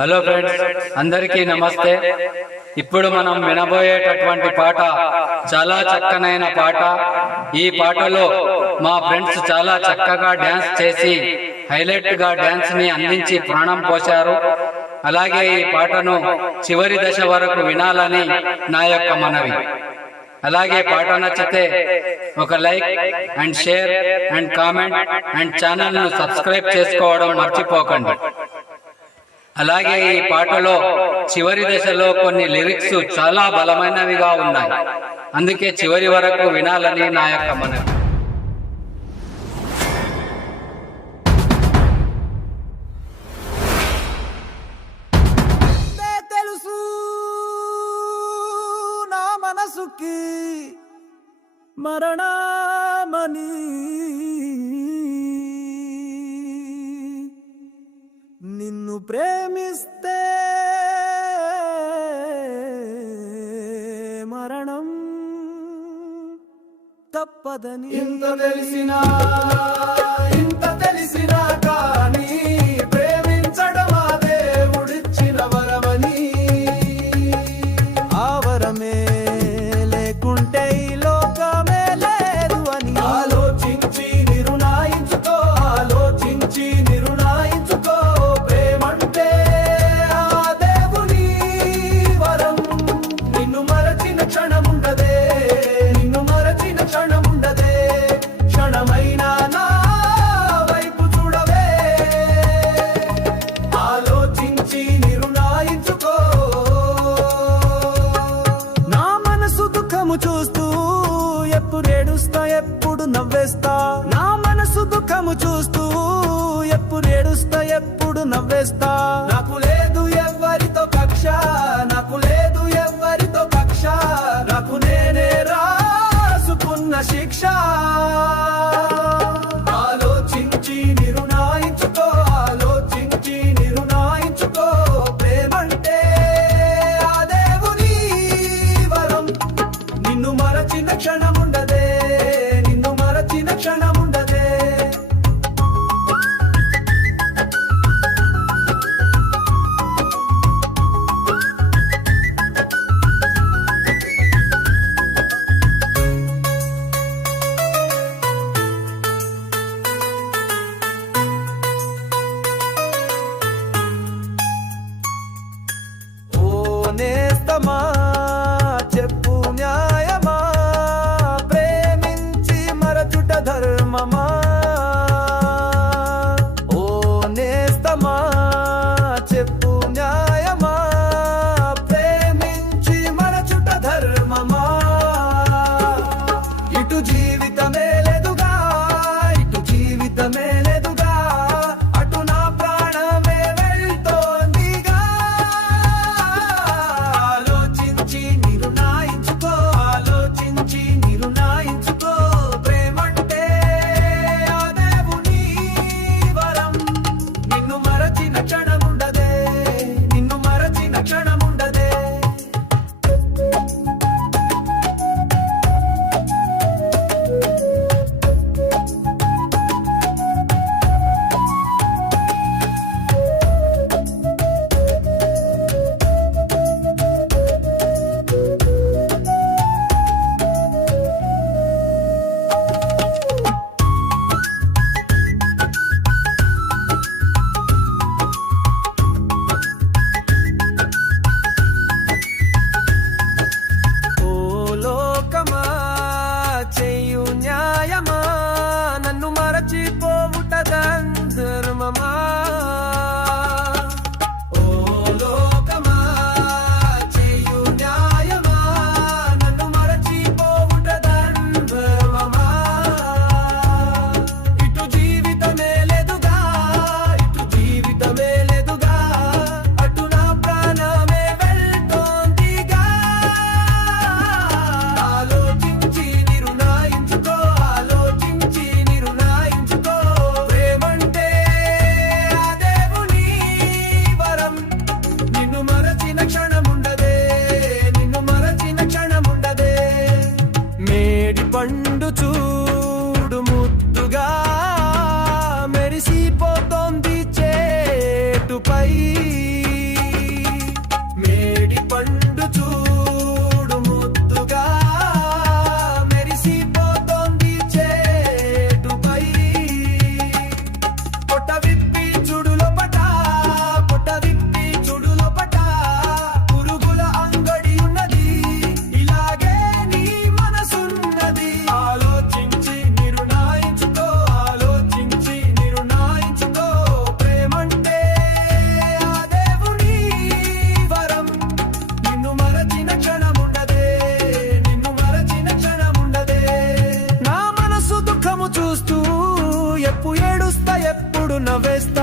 Hello friends అందరికీ నమస్తే. ఇప్పుడు మనం వినబోయేటటువంటి పాట చాలా చక్కనైన పాట. ఈ పాటలో మా ఫ్రెండ్స్ చాలా చక్కగా డ్యాన్స్ చేసి హైలైట్గా డ్యాన్స్ని అందించి ప్రాణం పోశారు. అలాగే ఈ పాటను చివరి దశ వరకు వినాలని నా యొక్క మనవి. అలాగే పాట నచ్చితే ఒక like and share and comment and ఛానల్ను సబ్స్క్రైబ్ చేసుకోవడం మర్చిపోకండి. అలాగే ఈ పాటలో చివరి దశలో కొన్ని లిరిక్స్ చాలా బలమైనవిగా ఉన్నాయి. అందుకే చివరి వరకు వినాలని నా యొక్క మనవి. నే తెలుసు నా మనసుకి మరణమని నిన్ను ప్రేమిస్తే మరణం తప్పదని. ఎంత తెలిసినా ఎప్పుడు నవ్వేస్తా నాకు లేదు ఎవ్వరితో కక్ష నాకు లేదు ఎవ్వరితో కక్ష. నాకు నేనే రాసుకున్న శిక్ష. ఆలోచించి నిరునాయించుకో ఆలోచించి నిరునాయించుకో. ప్రేమంటే ఆ దేవుని వరం. నిన్ను మరచిన క్షణముండదే muito de పండు చూడు ముద్దుగా. చూస్తూ ఎప్పు ఏడుస్తా ఎప్పుడు నవ్వేస్తా.